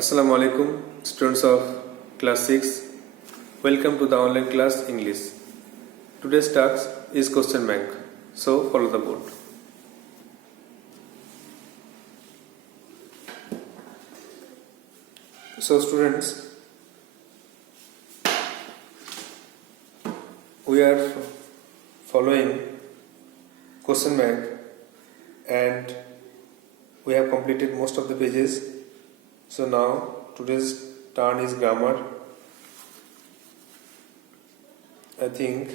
Assalamu alaikum, students of class 6. Welcome to the online class English. Today's task is question bank. So follow the board. So students, we are following question bank and we have completed most of the pages. So now today's turn is grammar. I think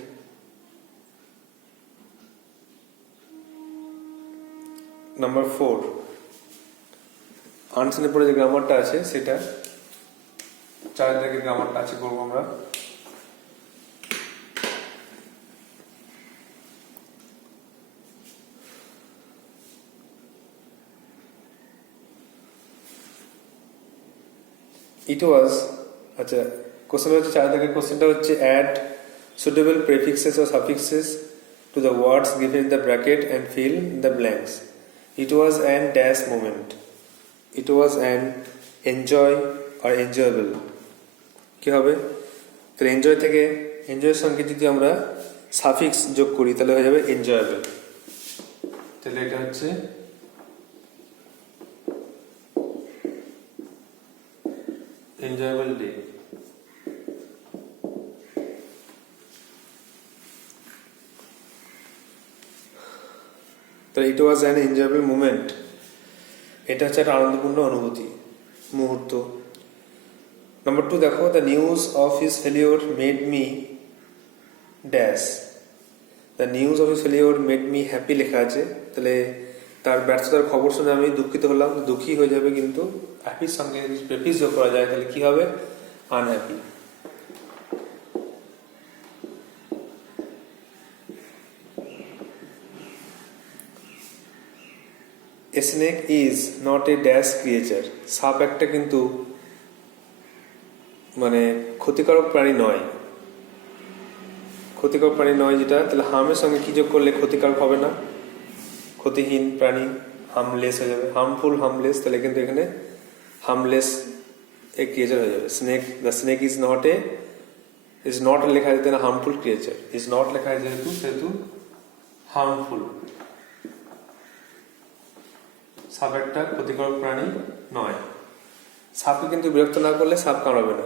number 4 আনসানের পরে যে গ্রামারটা আছে সেটা চার দাগের গ্রামারটা আছে করবো আমরা। It was আচ্ছা কোশ্চেন হচ্ছে চার দাগের কোশ্চেনটা হচ্ছে add suitable prefixes or suffixes to the words given in the bracket and fill in the blanks. It was an dash moment. It was an enjoy or enjoyable. কি হবে? তাহলে enjoy থেকে এনজয়ের সঙ্গে যদি আমরা সাফিক্স যোগ করি তাহলে হয়ে যাবে enjoyable. তাহলে এটা হচ্ছে enjoyable day. তো it was an enjoyable moment. এটা হচ্ছে একটা আনন্দপূর্ণ অনুভূতি মুহূর্ত। নাম্বার 2 দেখো, the news of his failure made me dash. The news of his failure made me happy লেখা আছে, তাহলে তার ব্যর্থতার খবর শুনে আমি দুঃখিত হলাম, দুঃখী হয়ে যাবে, কিন্তু হ্যাপির সঙ্গে প্রেফিক্স যোগ করা যায় তাহলে কি হবে? Unhappy. A snake is not a dash creature. সাপ একটা কিন্তু মানে ক্ষতিকারক প্রাণী নয়, ক্ষতিকারক প্রাণী নয় যেটা, তাহলে হার্মের সঙ্গে কি যোগ করলে ক্ষতিকারক হবে না? ক্ষতিহীন প্রাণী, হার্মলেস হয়ে যাবে, হার্মফুল হার্মলেস, তাহলে কিন্তু এখানে হার্মলেস এ ক্রিয়েচার হয়ে যাবে। Snake, the snake is not লেখা যেতে না হার্মফুল ক্রিয়েচার, ইজ নট লেখা যেহেতু সেহেতু হার্মফুল। সাপ একটা ক্ষতিকারক প্রাণী নয়। সাপকে কিন্তু বিরক্ত না করলে সাপ কামড়াবে না।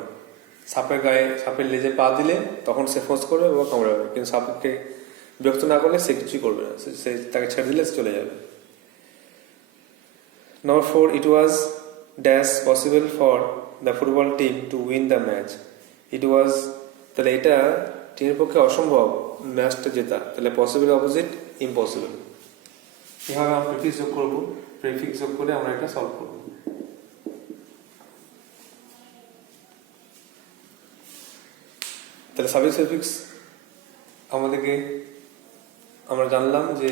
সাপের গায়ে, সাপের লেজে পা দিলে তখন সে ফোঁস করবে বা কামড়াবে, কিন্তু সাপকে বিরক্ত না করলে সে কিছুই করবে না, সে তাকে ছেড়ে দিলে চলে যাবে। Number 4, it was dash possible for the football team to win the match. It was, তাহলে এটা টিমের পক্ষে অসম্ভব ম্যাচটা জেতা, তাহলে পসিবল অপোজিট ইম্পসিবল। এভাবে আমরা প্রেফিক্স যোগ করবো, প্রেফিক্স যোগ করে আমরা এটা সলভ করবো। তাহলে সাফিক্স প্রেফিক্স আমাদেরকে আমরা জানলাম যে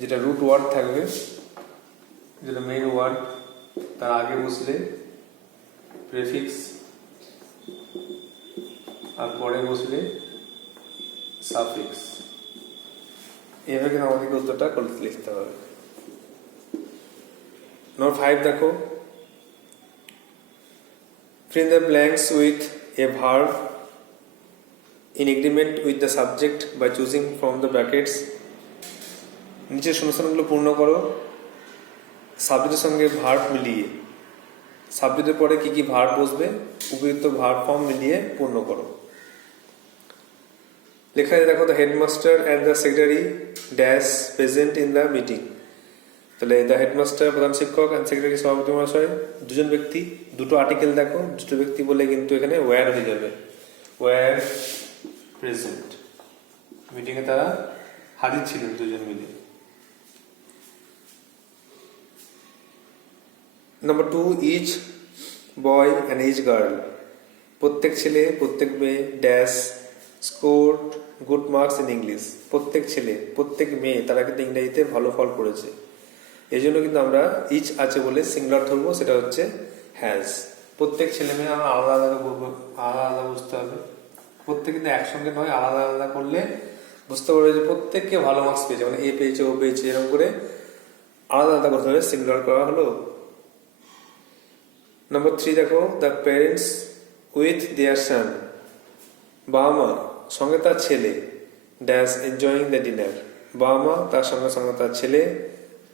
যেটা রুট ওয়ার্ড থাকবে, যেটা মেইন ওয়ার্ড, তার আগে বসলে প্রেফিক্স আর পরে বসলে সাফিক্স। এভাবে কিন্তু আমাদেরকে উত্তরটা করতে লিখতে হবে। নম্বর 5 দেখো, fill in the blanks with a verb in agreement with the subject by choosing from the brackets. নিচের শূন্যস্থানগুলো পূর্ণ করো সাবজেক্টের সঙ্গে ভার্ব মিলিয়ে। সাবজেক্টের পরে কি কি ভার্ব বসবে উপযুক্ত ভার্ব ফর্ম মিলিয়ে পূর্ণ করো। লেখা আছে দেখো, the headmaster and the secretary dash present in the meeting. তাহলে দ্য হেডমাস্টার প্রধান শিক্ষক অ্যান্ড সেক্রেটারি সভাপতি মহাশয় দুজন ব্যক্তি, দুটো আর্টিকেল দেখো, দুটো ব্যক্তি বলে কিন্তু এখানে ওয়্যার হয়ে যাবে, ওয়্যার প্রেজেন্ট। মিটিংয়ে তারা হাজির ছিলেন দুজন মিলে। Number 2, each boy and each girl. প্রত্যেক ছেলে প্রত্যেক মেয়ে dash score good marks in English. প্রত্যেক ছেলে প্রত্যেক মেয়ে তারা কিন্তু ইংরেজিতে ভালো ফল করেছে। এই জন্য কিন্তু আমরা ইচ আছে বলে সিঙ্গুলার ধরবো, সেটা হচ্ছে হ্যাজ। প্রত্যেক ছেলে মেয়ে আমরা আলাদা আলাদা বলবো, আলাদা আলাদা বুঝতে হবে। প্রত্যেক কিন্তু একসঙ্গে নয়, আলাদা আলাদা করলে বুঝতে পারবে যে প্রত্যেককে ভালো মার্কস পেয়েছে, মানে এ পেয়েছে ও পেয়েছে, এরকম করে আলাদা আলাদা করতে হবে, সিঙ্গুলার করা হলো। নাম্বার 3 দেখো, দ্য প্যারেন্টস উইথ দেয়ার সান, বাবা মা সঙ্গে তার ছেলে, ড্যাশ এনজয়িং দ্য ডিনার, বাবা মা তার সঙ্গে সঙ্গে তার ছেলে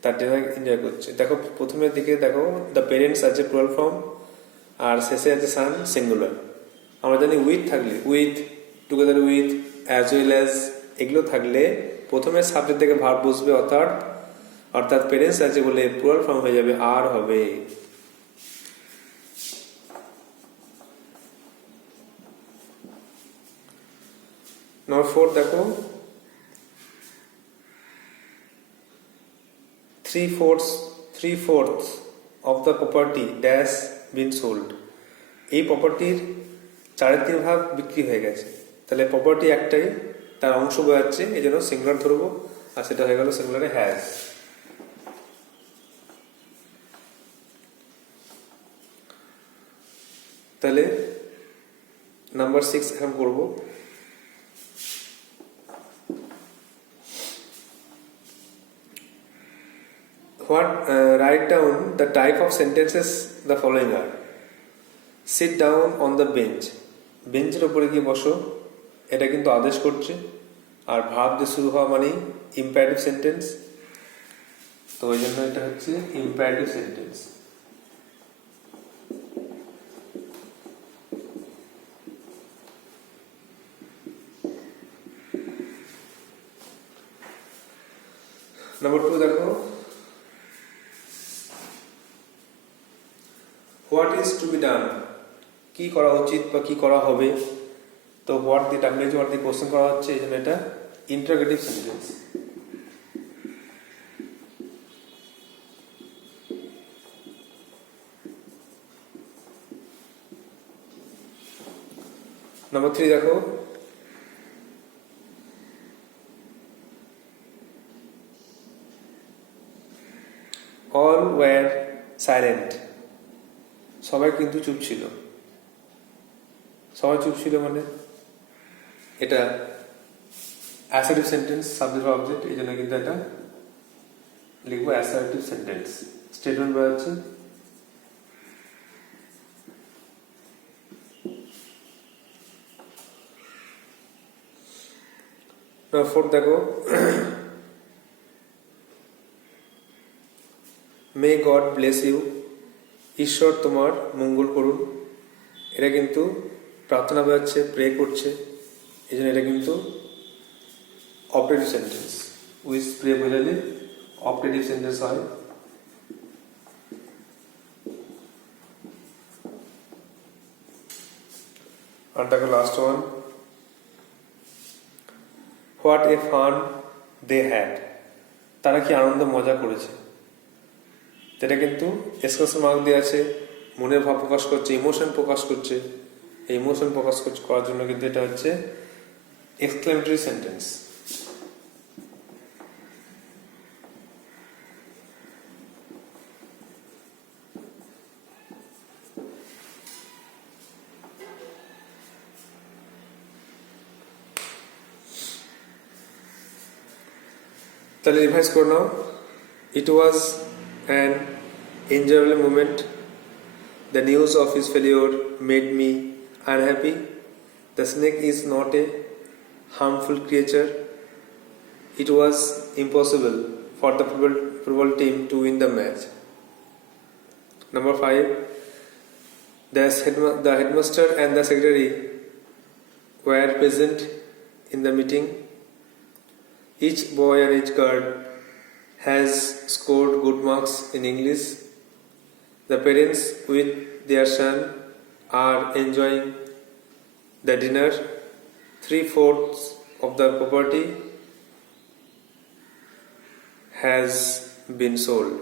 তার ডিনার এনজয় করছে। দেখো প্রথমের দিকে দেখো দ্য প্যারেন্টস আছে প্লুরাল ফর্ম, আর শেষে আছে সান সিঙ্গুলার। আমরা জানি উইথ থাকলে, with, together with, as well as, এগুলো থাকলে প্রথমে সাবজেক্ট থেকে ভার্ব বসবে, অর্থাৎ প্যারেন্টস আছে বলে প্লুরাল ফর্ম হয়ে যাবে, আর হবে। নম্বর 4 দেখো, 3/4 of the property dash been sold, এই প্রপার্টির 4/3 বিক্রি হয়ে গেছে। তাহলে প্রপার্টি একটাই, তার অংশ বোঝাচ্ছে, এই জন্য সিঙ্গুলার ধরবো, আর সেটা হয়ে গেল সিঙ্গুলারে হ্যাজ। তাহলে নাম্বার 6 এখন করবো। Write down the type of sentences the following are. Sit down on the bench, বেঞ্চের উপরে গিয়ে বসো, এটা কিন্তু আদেশ করছে, আর ভার্ব দিয়ে শুরু হওয়া মানে ইম্পারেটিভ সেন্টেন্স, তো ওই জন্য এটা হচ্ছে ইম্পারেটিভ সেন্টেন্স। নাম্বার 2 দেখো, what is to be done, কি করা উচিত বা কি করা হবে। তো হোয়াট দিয়ে ডাব্লিউএইচ ওয়ার্ড দিয়ে কোশ্চেন করা হচ্ছে, এই জন্য এটা ইন্টারোগেটিভ সেন্টেন্স। নাম্বার 3 দেখো, অল ওয়্যার সাইলেন্ট, সবাই কিন্তু চুপ ছিল। সবাই চুপ ছিল মানে এটা অ্যাসার্টিভ সেন্টেন্স, সাবজেক্ট বা অবজেক্ট, এই জন্য কিন্তু এটা লিখবো অ্যাসার্টিভ সেন্টেন্স। স্টেটমেন্ট বোঝাচ্ছে। নাম্বার 4 দেখো, মে গড ব্লেস ইউ, ঈশ্বর তোমার মঙ্গল করুন, এটা কিন্তু প্রার্থনা বোঝাচ্ছে, প্রে করছে, এই জন্য এটা কিন্তু অপারেটিভ সেন্টেন্স। উইথ প্রে বোঝালে অপারেটিভ সেন্টেন্স হয়। আর দেখো last one, what a fun they had, তারা কি আনন্দ মজা করেছে, এটা কিন্তু এক্সক্লেমেশন মার্ক দিয়ে আছে, মনের ভাব প্রকাশ করছে, ইমোশন প্রকাশ করছে। এই ইমোশন প্রকাশ করার জন্য কিন্তু এটা হচ্ছে এক্সক্লেমেটরি সেন্টেন্স। তাহলে রিভাইজ করে নাও। ইট ওয়াজ an enjoyable moment. The news of his failure made me unhappy. The snake is not a harmful creature. It was impossible for the football team to win the match. Number 5. The headmaster and the secretary were present in the meeting. Each boy and each girl has scored good marks in English. The parents with their son are enjoying the dinner. 3/4 of the property has been sold.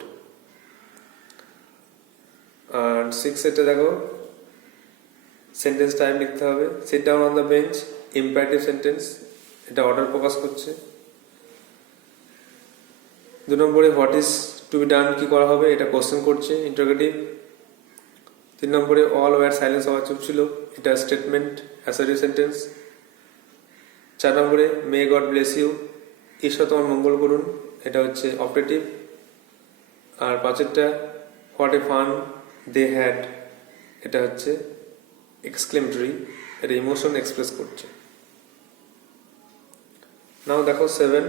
And 6 এটা দেখো, sentence time লিখতে হবে। Sit down on the bench, imperative sentence, এটা order প্রকাশ করছে। 2 নম্বরে what is to be done, কি করা হবে, এটা কোশ্চেন করছে, ইন্টারোগেটিভ। 3 নম্বরে অল ওয়্যার সাইলেন্স, সবাই চুপ ছিল, এটা স্টেটমেন্ট, অ্যাসার্টিভ সেন্টেন্স। 4 নম্বরে মে গড ব্লেস ইউ, ঈশ্বর তোমার মঙ্গল করুন, এটা হচ্ছে অপারেটিভ। আর 5 what a fun they had, এটা হচ্ছে এক্সক্লেমেটরি, এটা ইমোশন এক্সপ্রেস করছে। নাও দেখো 7,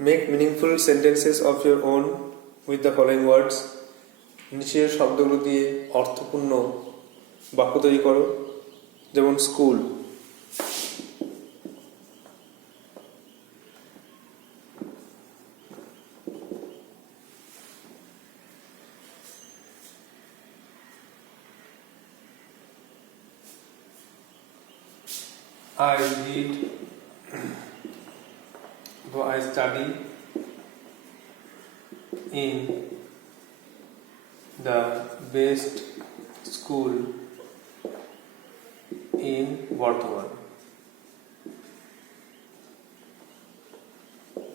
Make meaningful sentences of your own with the following words. নিচের শব্দগুলো দিয়ে অর্থপূর্ণ বাক্য তৈরি করো। যেমন school, I read, though I study in the best school in Bardhaman.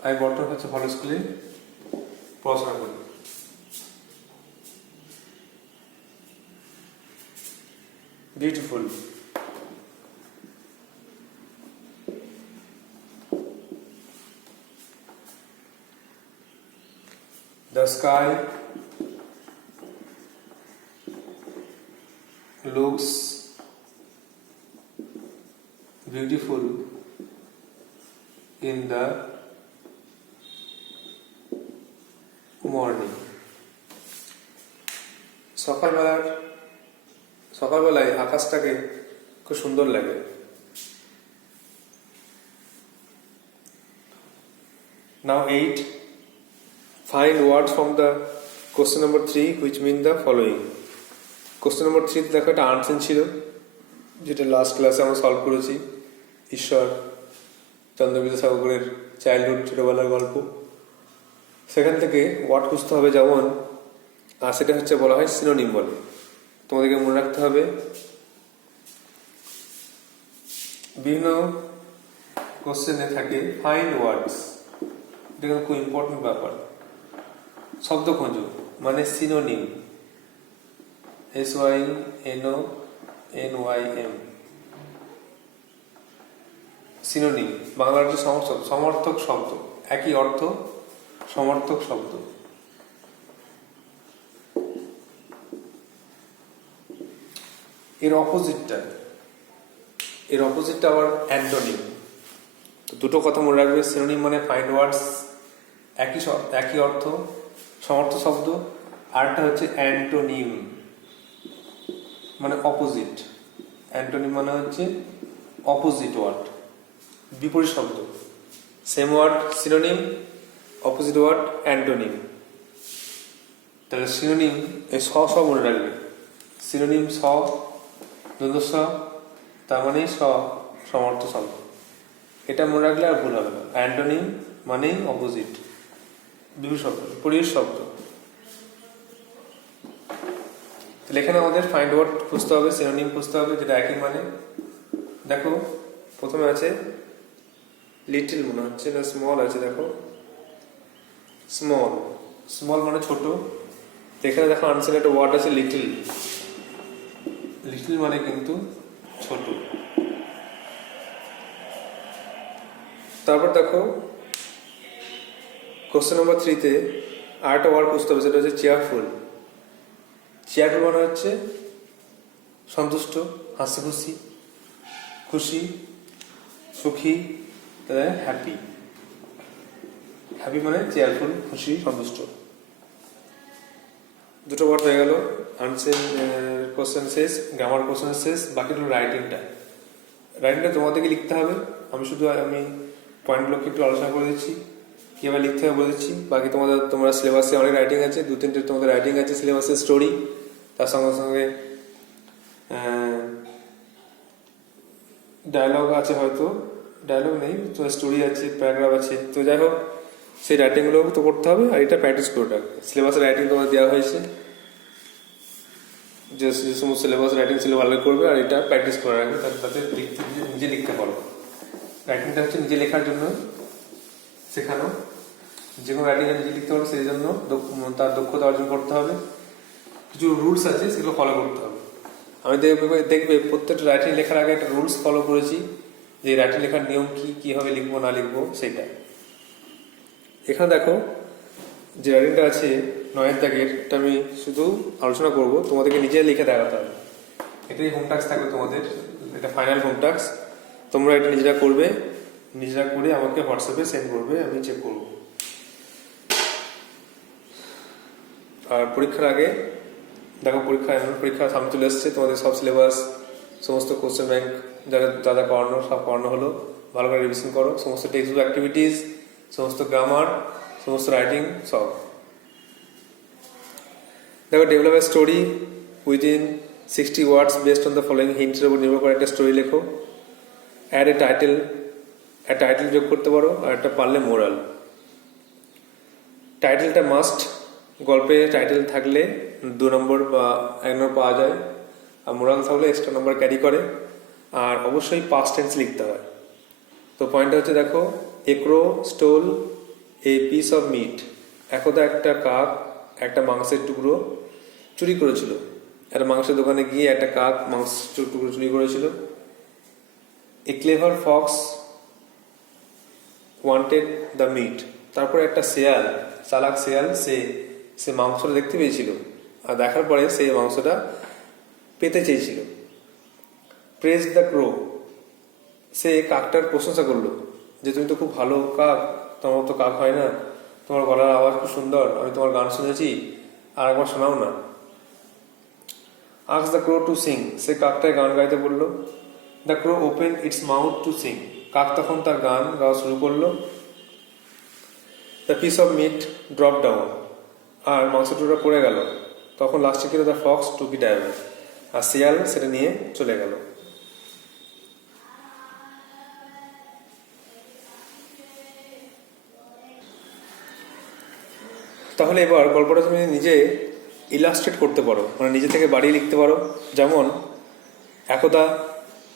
আমি বর্তমান হচ্ছে ভালো স্কুলে পড়াশোনা করি। Beautiful, the sky looks beautiful in the morning. সকালবেলায় আকাশটাকে খুব সুন্দর লাগে। Now 8. Find words from the question number 3 which mean the following. Question number 3 দেখো একটা আনসেন ছিল, যেটা লাস্ট ক্লাসে আমরা সলভ করেছি। ঈশ্বর চন্দ্র বিদ্যাসাগরের চাইল্ডহুড, ছোটবেলার গল্প। সেখান থেকে ওয়ার্ড খুঁজতে হবে, যেমন সেটা হচ্ছে বলা হয় সিনোনিম বলে। তোমাদেরকে মনে রাখতে হবে বিভিন্ন কোশ্চেনে থাকে ফাইন্ড ওয়ার্ডস, এটা কিন্তু খুব ইম্পর্টেন্ট ব্যাপার। শব্দ খোঁজো মানে সিনোনিম, SYNONYM, সিনোনিম বাংলার যে সমর্থক শব্দ, একই অর্থ সমর্থক শব্দ। এর অপোজিটটা আবার অ্যান্টোনিম। তো দুটো কথা মনে রাখবে, সিনোনিম মানে ফাইন্ড ওয়ার্ডস, একই অর্থ সমর্থক শব্দ, আরটা হচ্ছে অ্যান্টোনিম মানে অপোজিট। অ্যান্টোনিম মানে হচ্ছে অপোজিট ওয়ার্ড, বিপরীত শব্দ। Same word synonym, opposite word antonym. তাহলে সিনোনিম এই স মনে রাখবে। সিনোনিম স দ্বন্দ্ব, তার মানে সমর্থ শব্দ। এটা মনে রাখলে আর ভুল হবে না। অ্যান্টোনিম মানে অপোজিট, বিপরীত শব্দ, বিপরীত শব্দ। তাহলে এখানে আমাদের ফাইন্ড ওয়ার্ড খুঁজতে হবে, সিনোনিম খুঁজতে হবে, যেটা একই মানে। দেখো প্রথমে আছে লিটল, মনে হচ্ছে না স্মল আছে। দেখো স্মল মানে ছোট। এখানে দেখো আনসার একটা ওয়ার্ড আছে লিটল। লিটল মানে কিন্তু ছোট। তারপর দেখো কোশ্চেন নাম্বার 3-তে আরেকটা ওয়ার্ড খুঁজতে হবে, সেটা হচ্ছে চেয়ারফুল। চেয়ারফুল মানে হচ্ছে সন্তুষ্ট, হাসি খুশি, খুশি, সুখী, হ্যাপি। হ্যাপি মানে চেয়ারফুল, খুশি, সন্তুষ্ট। দুটো ওয়ার্ড হয়ে গেল। আনসেন কোশ্চেন শেষ, গ্রামার কোশ্চেন শেষ। বাকি হলো রাইটিংটা তোমাদেরকে লিখতে হবে। আমি পয়েন্টগুলোকে একটু আলোচনা করে দিচ্ছি, কীভাবে লিখতে হবে বলে দিচ্ছি। বাকি তোমরা সিলেবাসে অনেক রাইটিং আছে, 2-3টে তোমাদের রাইটিং আছে সিলেবাসে, স্টোরি, তার সঙ্গে সঙ্গে ডায়লগ আছে, হয়তো ডায়লগ নেই, স্টোরি আছে, প্যারাগ্রাফ আছে। তো যাই হোক, সেই রাইটিংগুলো তো করতে হবে, আর এটা প্র্যাকটিস করে রাখবে। সিলেবাসে রাইটিং তোমাদের দেওয়া হয়েছে, যে সমস্ত সিলেবাস রাইটিং ছিল ভালো করবে, আর এটা প্র্যাকটিস করে রাখবে, তাতে নিজে লিখতে পারো। রাইটিংটা হচ্ছে নিজে লেখার জন্য শেখানো। যে কোনো রাইটিং নিজে লিখতে পারো, সেই জন্য তার দক্ষতা অর্জন করতে হবে। কিছু রুলস আছে, সেগুলো ফলো করতে হবে। আমি দেখবে প্রত্যেকটা রাইটিং লেখার আগে একটা রুলস ফলো করেছি, যে রাইটিং লেখার নিয়ম কি, কীভাবে লিখবো না লিখবো সেটা। এখানে দেখো যে রাইটিংটা আছে 9 দাগের, এটা আমি শুধু আলোচনা করব, তোমাদেরকে নিজে লিখে দেখাতে হবে। এটাই হোম টাস্ক থাকবে তোমাদের, এটা ফাইনাল হোম টাস্ক। তোমরা এটা নিজেরা করবে, নিজেরা করে আমাকে হোয়াটসঅ্যাপে সেন্ড করবে, আমি চেক করব। আর পরীক্ষার আগে দেখো, পরীক্ষা সামনে চলে এসছে, তোমাদের সব সিলেবাস, সমস্ত কোশ্চেন ব্যাংক যা যা করানো সব করানো হলো, ভালো করে রিভিশন করো। সমস্ত টেক্সট বুক অ্যাক্টিভিটিস, সমস্ত গ্রামার, সমস্ত রাইটিং সব। দেখো, develop a story within 60 words based on the following হিন্টসের উপর নির্ভর করে একটা স্টোরি লেখো। অ্যাড এ টাইটেল যোগ করতে পারো, আর একটা পারলে মোরাল। টাইটেলটা মাস্ট, গল্পে টাইটেল থাকলে 2 নম্বর বা 1 নম্বর পাওয়া যায়, আর মোরাল থাকলে এক্সট্রা নম্বর ক্যারি করে। আর অবশ্যই পাস্ট টেন্স লিখতে হয়। তো পয়েন্টটা হচ্ছে, দেখো, a crow stole a piece of meat, একদা একটা কাক একটা মাংসের টুকরো চুরি করেছিল। একটা মাংসের দোকানে গিয়ে একটা কাক মাংসের টুকরো চুরি করেছিল। A clever fox wanted the meat, তারপরে একটা চালাক শেয়াল সে মাংসটা দেখতে পেয়েছিল, আর দেখার পরে সেই মাংসটা পেতে চেয়েছিল। প্রেজ দ্য ক্রো, সে কাকটার প্রশংসা করলো, যে তুমি তো খুব ভালো কাক, তোমার তো কাক হয় না, তোমার গলার আওয়াজ খুব সুন্দর, আমি তোমার গান শুনেছি, আর একবার শোনাও না। Ask the crow to sing, সে কাকটায় গান গাইতে বললো। The crow open its mouth to sing, কাক তখন তার গান গাওয়া শুরু করলো। The piece of meat drop down, আর মাংসটুকরা পড়ে গেল। তখন লাস্টে ছিল the fox took it away, আর শিয়াল সেটা নিয়ে চলে গেল। তাহলে এবার গল্পটা তুমি নিজে ইলাস্ট্রেট করতে পারো, মানে নিজে থেকে বাড়িয়ে লিখতে পারো। যেমন, একদা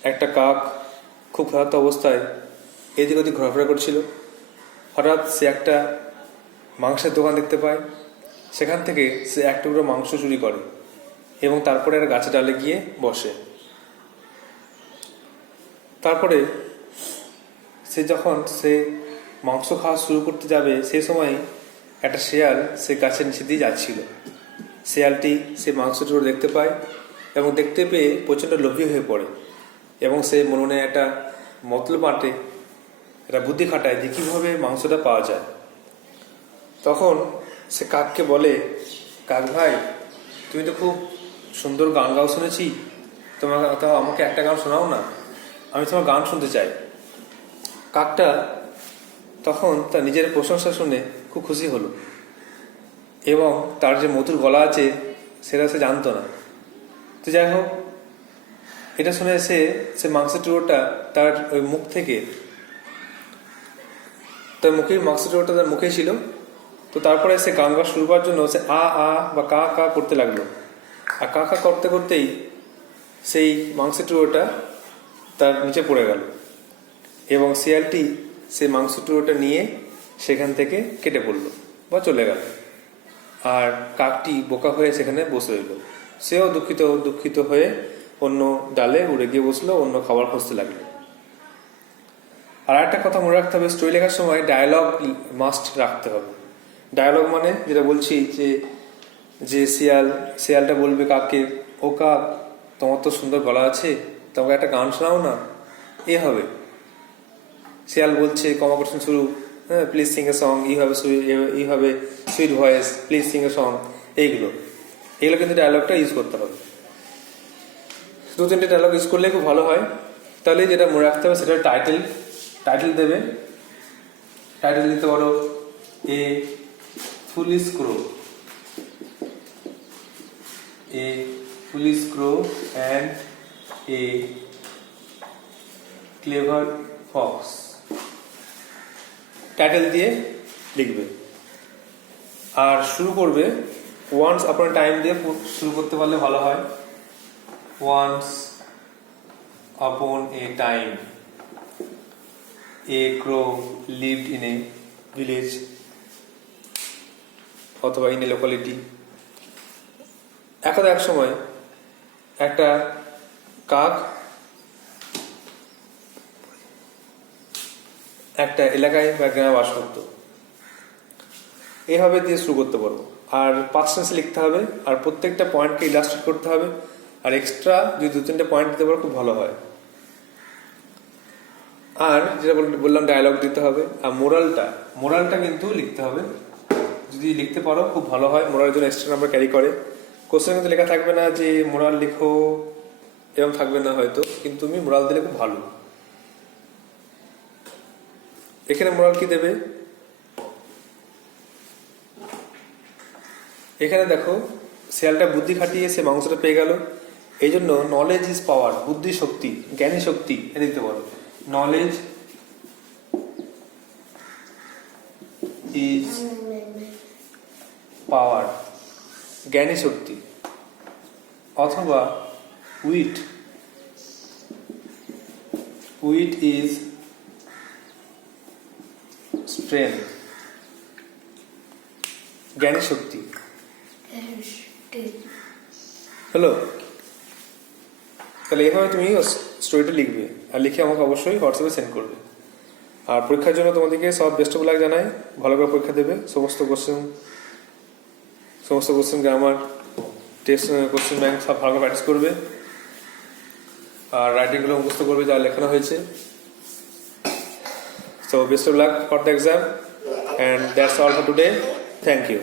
একটা কাক খুব খারাপ অবস্থায় এদিক ওদিক ঘোরাফেরা করছিল। হঠাৎ সে একটা মাংসের দোকান দেখতে পায়, সেখান থেকে সে এক টুকরো মাংস চুরি করে এবং তারপরে একটা গাছের ডালে গিয়ে বসে। তারপরে যখন সে মাংস খাওয়া শুরু করতে যাবে, সেই সময় একটা শেয়াল সে গাছের নিচে দিয়ে যাচ্ছিল। শেয়ালটি সে মাংসটুকরো দেখতে পায় এবং দেখতে পেয়ে প্রচণ্ড লোভী হয়ে পড়ে, এবং সে মনে একটা মতলব আঁটে, একটা বুদ্ধি খাটায় যে কীভাবে মাংসটা পাওয়া যায়। তখন সে কাককে বলে, কাক ভাই, তুমি তো খুব সুন্দর গান গাও শুনেছি, তাও আমাকে একটা গান শোনাও না, আমি তোমার গান শুনতে চাই। কাকটা তখন তার নিজের প্রশংসা শুনে খুব খুশি হলো, এবং তার যে মধুর গলা আছে সেটা সে জানতো না। তো যাই হোক, এটা শুনে সে মাংসের টুকরোটা তার ওই মুখ থেকে, তার মাংসের টুকরোটা তার মুখে ছিল। তো তারপরে সে গান গাওয়া শুরু করার জন্য সে আ বা কা কা করতে লাগলো, আর কা কা করতে করতেই সেই মাংসের টুকরোটা তার নিচে পড়ে গেল, এবং শিয়ালটি সেই মাংসের টুকরোটা নিয়ে সেখান থেকে কেটে পড়লো বা চলে গেল। আর কাকটি বোকা হয়ে সেখানে বসে রইল। সেও দুঃখিত হয়ে অন্য ডালে উড়ে গিয়ে বসলো, অন্য খাবার খুঁজতে লাগলো। আর একটা কথা মনে রাখতে হবে, স্টোরি লেখার সময় ডায়ালগ মাস্ট রাখতে হবে। ডায়ালগ মানে যেটা বলছি, যে শিয়ালটা বলবে কাককে, ও কাক, তোমার তো সুন্দর গলা আছে, তোমাকে একটা গান শোনাও না, এ হবে। শিয়াল বলছে, কনভারসেশন শুরু, হ্যাঁ, প্লিজ সিং এ সং, ই হবে sweet voice, please Singh a song, এগুলো কিন্তু ডায়লগটা ইউজ করতে হবে। 2-3টে ডায়লগ ইউজ করলে খুব ভালো হয়। তাহলে যেটা মনে রাখতে হবে সেটা টাইটেল দেবে। টাইটেল দিতে পারো, a foolish crow and a clever fox, title দিয়ে লিখবে। আর শুরু করবে ওয়ান্স আপন টাইম দিয়ে শুরু করতে পারলে ভালো হয়। Once upon a time a crow lived in a village অথবা ইন এ লোকালিটি। একদা এক সময় একটা কাক একটা এলাকায় বা গ্রামে বাস করতো। এইভাবে দিয়ে শুরু করতে পারবো। আর 5 সেন্টেন্স লিখতে হবে, আর প্রত্যেকটা পয়েন্টকে ইলাস্ট্রেট করতে হবে, আর এক্সট্রা যদি 2-3টে পয়েন্ট দিতে পারো খুব ভালো হয়। আর যেটা বললাম ডায়লগ দিতে হবে, আর মোরালটা কিন্তু লিখতে হবে। যদি লিখতে পারো খুব ভালো হয়, মোরালের জন্য এক্সট্রা নাম্বার ক্যারি করে। কোশ্চেন কিন্তু লেখা থাকবে না যে মোরাল লিখো, এরকম থাকবে না হয়তো, কিন্তু তুমি মোরাল দিলে খুব ভালো। এখানে মোরাল কি দেবে, এখানে দেখো শিয়ালটা বুদ্ধি খাটিয়ে সে মাংসটা পেয়ে গেল, এই জন্য নলেজ ইজ পাওয়ার, বুদ্ধি শক্তি, জ্ঞানী শক্তি এ দিতে পারো। নলেজ ইজ পাওয়ার, জ্ঞানী শক্তি। অথবা উইট ইজ স্ট্রেংথ, জ্ঞানী শক্তি। হ্যালো, তাহলে এইভাবে তুমি স্টোরিটা লিখবে, আর লিখে আমাকে অবশ্যই হোয়াটসঅ্যাপে সেন্ড করবে। আর পরীক্ষার জন্য তোমাদেরকে সব বেস্ট অফ লাক জানাই, ভালো করে পরীক্ষা দেবে। সমস্ত question grammar, test, question bank সব ভালো করে প্র্যাকটিস করবে, আর রাইটিংগুলো মুখস্থ করবে যা লেখানো হয়েছে। So best of luck for the exam, and that's all for today. Thank you.